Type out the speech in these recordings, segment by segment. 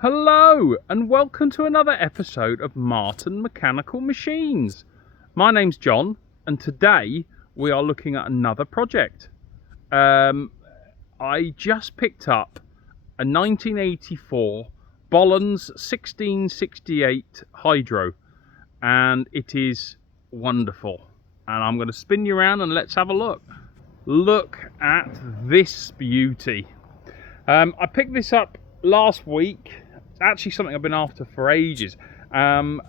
Hello and welcome to another episode of Martin Mechanical Machines. My name's John and today we are looking at another project. I just picked up a 1984 Bolens 1668 Hydro and it is wonderful. And I'm going to spin you around and let's have a look. Look at this beauty. I picked this up last week. It's actually something I've been after for ages. My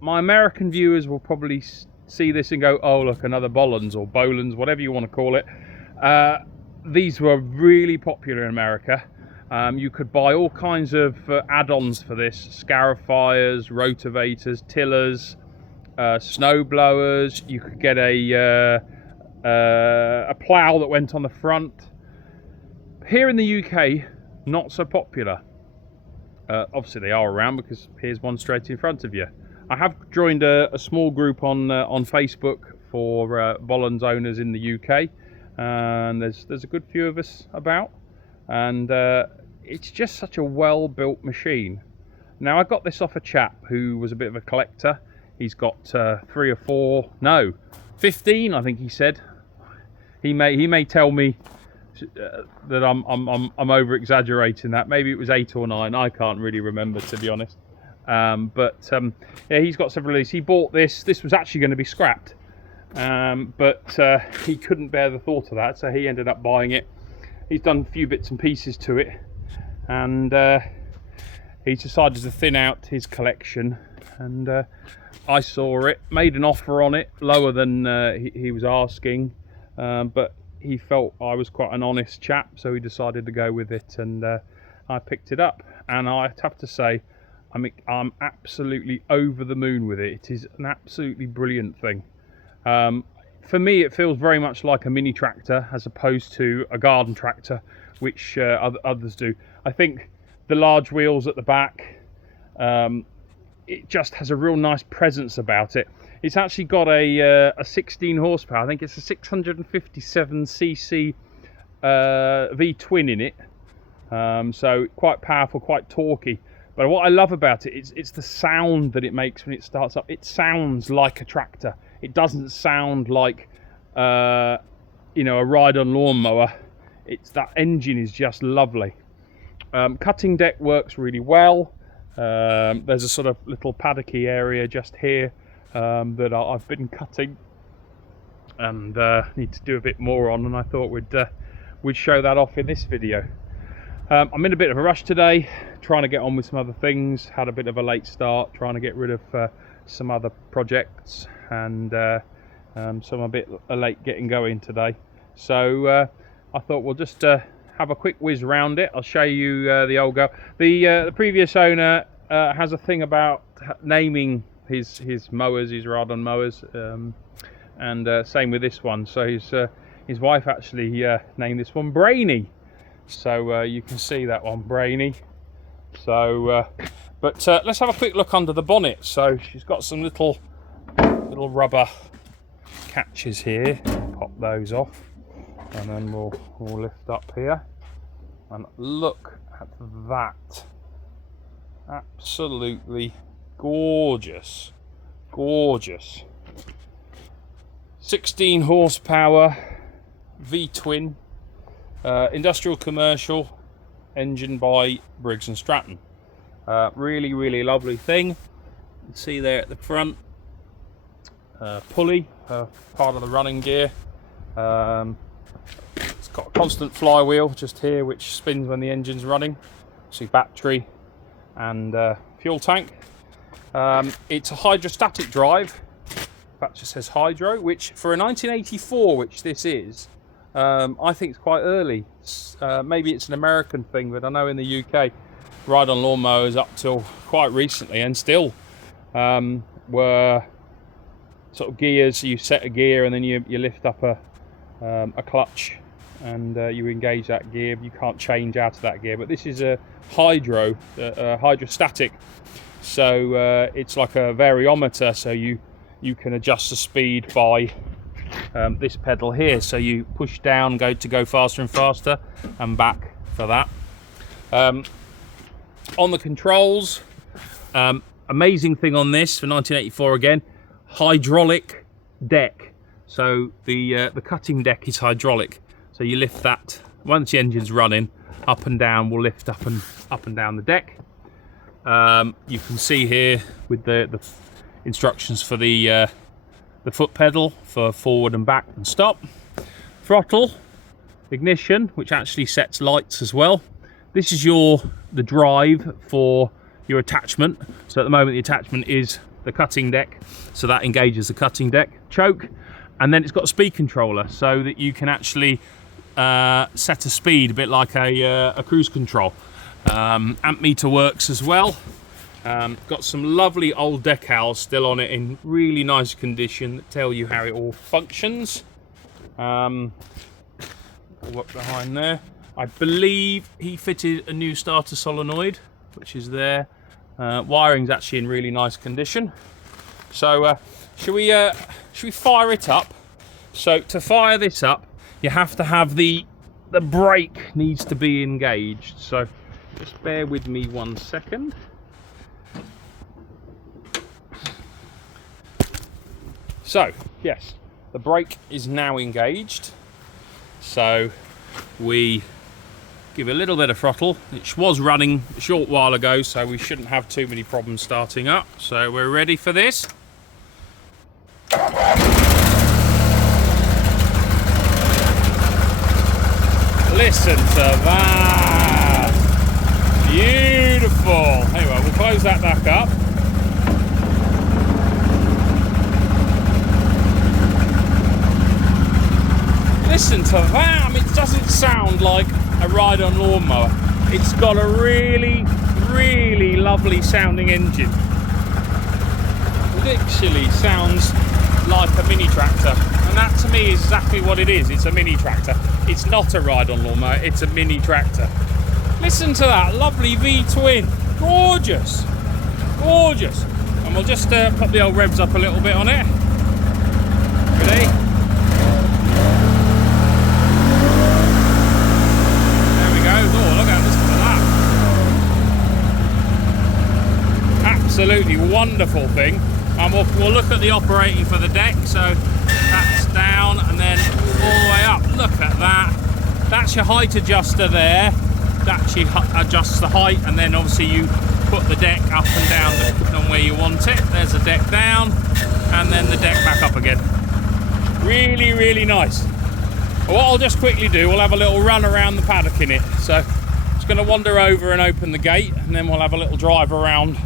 American viewers will probably see this and go, oh look, another Bolens or Bolens, whatever you want to call it. These were really popular in America. You could buy all kinds of add-ons for this: scarifiers, rotavators, tillers, snow blowers. You could get a plough that went on the front. Here in the UK, not so popular. Obviously they are around because here's one straight in front of you. I have joined a small group on Facebook for Bolens owners in the UK, and there's a good few of us about, and it's just such a well built machine. Now I got this off a chap who was a bit of a collector. He's got 15 I think he said. He may tell me that I'm over exaggerating that. Maybe it was 8 or 9. I can't really remember, to be honest. Yeah, he's got several of these. He bought this. This was actually going to be scrapped, but he couldn't bear the thought of that, so he ended up buying it. He's done a few bits and pieces to it, and he's decided to thin out his collection. And I saw it, made an offer on it, lower than he was asking, but he felt I was quite an honest chap, so he decided to go with it, and I picked it up. And I have to say, I'm absolutely over the moon with it. It is an absolutely brilliant thing. For me, it feels very much like a mini tractor as opposed to a garden tractor, which others do. I think the large wheels at the back, it just has a real nice presence about it. It's actually got a 16 horsepower. I think it's a 657cc V-twin in it. So quite powerful, quite torquey. But what I love about it, it's the sound that it makes when it starts up. It sounds like a tractor. It doesn't sound like a ride-on lawnmower. That engine is just lovely. Cutting deck works really well. There's a sort of little paddocky area just here that I've been cutting and need to do a bit more on, and I thought we'd show that off in this video. I'm in a bit of a rush today, trying to get on with some other things. Had a bit of a late start trying to get rid of some other projects, and so I'm a bit late getting going today. So I thought we'll just have a quick whiz around it. I'll show you the old girl. The previous owner has a thing about naming his mowers, his ride-on mowers, and same with this one. So his wife actually named this one Brainy. So you can see that one, Brainy. So, but let's have a quick look under the bonnet. So she's got some little rubber catches here. Pop those off, and then we'll lift up here and look at that. Absolutely gorgeous, gorgeous. 16 horsepower V-twin. Industrial commercial engine by Briggs and Stratton. Really, really lovely thing. You can see there at the front, pulley, part of the running gear. It's got a constant flywheel just here which spins when the engine's running. See battery and fuel tank. It's a hydrostatic drive. That just says hydro, which for a 1984, which this is, I think it's quite early. Maybe it's an American thing, but I know in the UK, ride-on lawnmowers up till quite recently and still were sort of gears. You set a gear and then you lift up a clutch and you engage that gear. You can't change out of that gear, but this is a hydrostatic. So it's like a variometer, so you can adjust the speed by this pedal here. So you push down, go faster and faster, and back for that. on the controls, amazing thing on this for 1984 again, hydraulic deck. So the cutting deck is hydraulic. So you lift that once the engine's running, up and down will lift up and down the deck. You can see here with the instructions for the foot pedal for forward and back and stop. Throttle, ignition, which actually sets lights as well. This is the drive for your attachment. So at the moment the attachment is the cutting deck, so that engages the cutting deck. Choke, and then it's got a speed controller so that you can actually set a speed, a bit like a cruise control. Amp meter works as well. Got some lovely old decals still on it in really nice condition that tell you how it all functions. Up behind there, I believe he fitted a new starter solenoid, which is there. Wiring's actually in really nice condition. So should we fire it up? So to fire this up, you have to have the brake needs to be engaged. So just bear with me 1 second. So yes, the brake is now engaged. So we give a little bit of throttle. It was running a short while ago, so we shouldn't have too many problems starting up. So we're ready for this. Listen to that. Beautiful. Anyway, we'll close that back up. Listen to that. I mean, it doesn't sound like a ride-on lawnmower. It's got a really, really lovely sounding engine. Literally sounds like a mini tractor, and that to me is exactly what it is. It's a mini tractor. It's not a ride-on lawnmower, it's a mini tractor. Listen to that lovely V-twin. Gorgeous, gorgeous. And we'll just put the old revs up a little bit on it. Ready? There we go. Oh, look at this, look at that. Absolutely wonderful thing. And we'll look at the operating for the deck. So that's down and then all the way up. Look at that. That's your height adjuster there. That actually adjusts the height, and then obviously you put the deck up and down depending on where you want it. There's the deck down, and then the deck back up again. Really, really nice. What I'll just quickly do, we'll have a little run around the paddock in it. So just going to wander over and open the gate, and then we'll have a little drive around,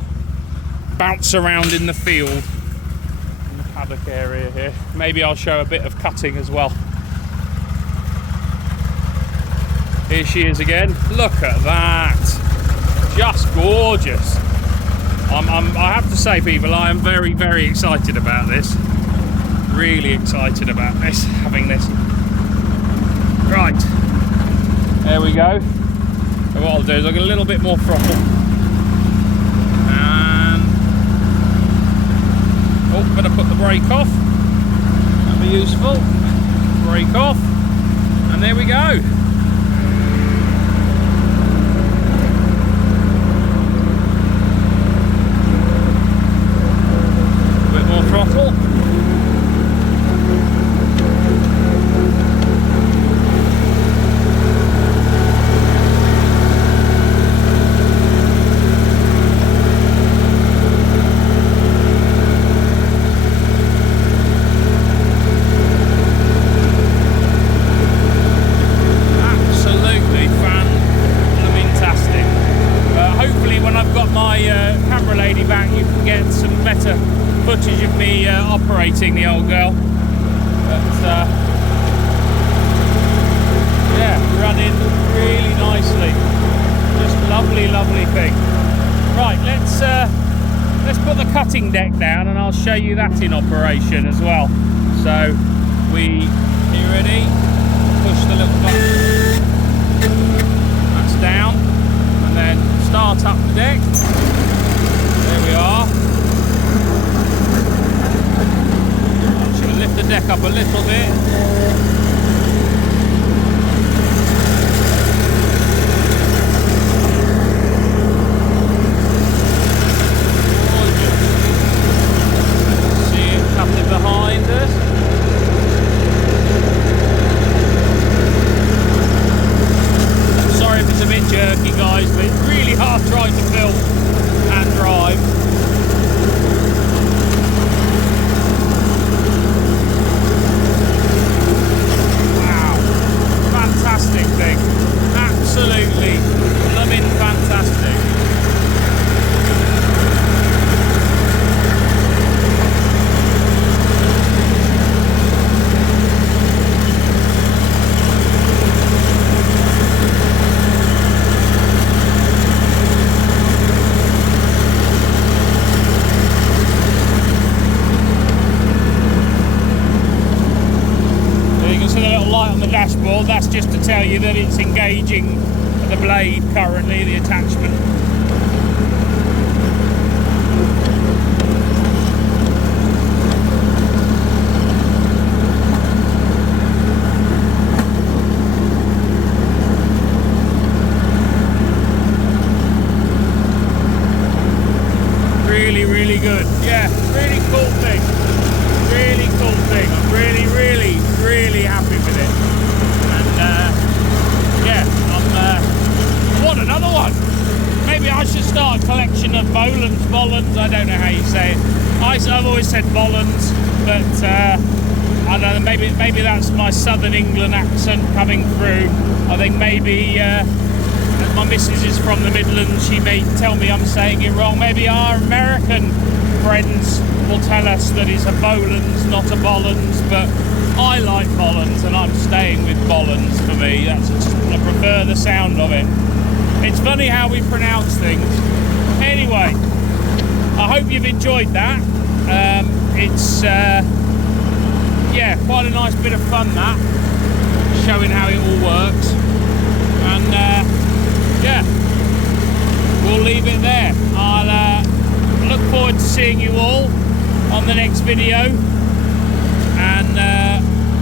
bounce around in the field, in the paddock area here. Maybe I'll show a bit of cutting as well. Here she is again. Look at that. Just gorgeous. I have to say, people, I am very, very excited about this. Really excited about this, having this. Right. There we go. So what I'll do is I'll get a little bit more throttle. And... oh, better put the brake off. That'll be useful. Brake off. And there we go. Throttle. Absolutely fantastic. Hopefully when I've got my camera lady back, you can get some better footage of me operating the old girl, but yeah, running really nicely. Just lovely, lovely thing. Right, let's put the cutting deck down, and I'll show you that in operation as well. So are you ready? Push the little button. That's down, and then start up the deck. There we are. Lift the deck up a little bit. try to film and drive. Wow, fantastic thing. Absolutely blooming fantastic. Dashboard, that's just to tell you that it's engaging the blade currently, the attachment. Really, really good. Yeah, really cool thing. Really cool thing. I'm really, really, really happy with it. Yeah, I want another one. Maybe I should start a collection of Bolens, I don't know how you say it. I've always said Bolens, but I don't know, maybe that's my southern England accent coming through. I think maybe my missus is from the Midlands, she may tell me I'm saying it wrong. Maybe our American friends will tell us that it's a Bolens, not a Bolens, but I like Bolens and I'm staying with Bolens for me. I prefer the sound of it. It's funny how we pronounce things. Anyway, I hope you've enjoyed that. It's yeah, quite a nice bit of fun, that, showing how it all works. And yeah, we'll leave it there. I'll look forward to seeing you all on the next video. And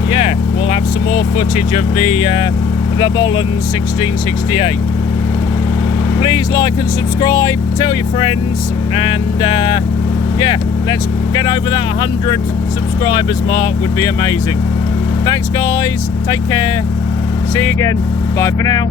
yeah, we'll have some more footage of the Bolens 1668. Please like and subscribe, tell your friends, and yeah, let's get over that 100 subscribers mark, would be amazing. Thanks guys, take care, see you again, bye for now.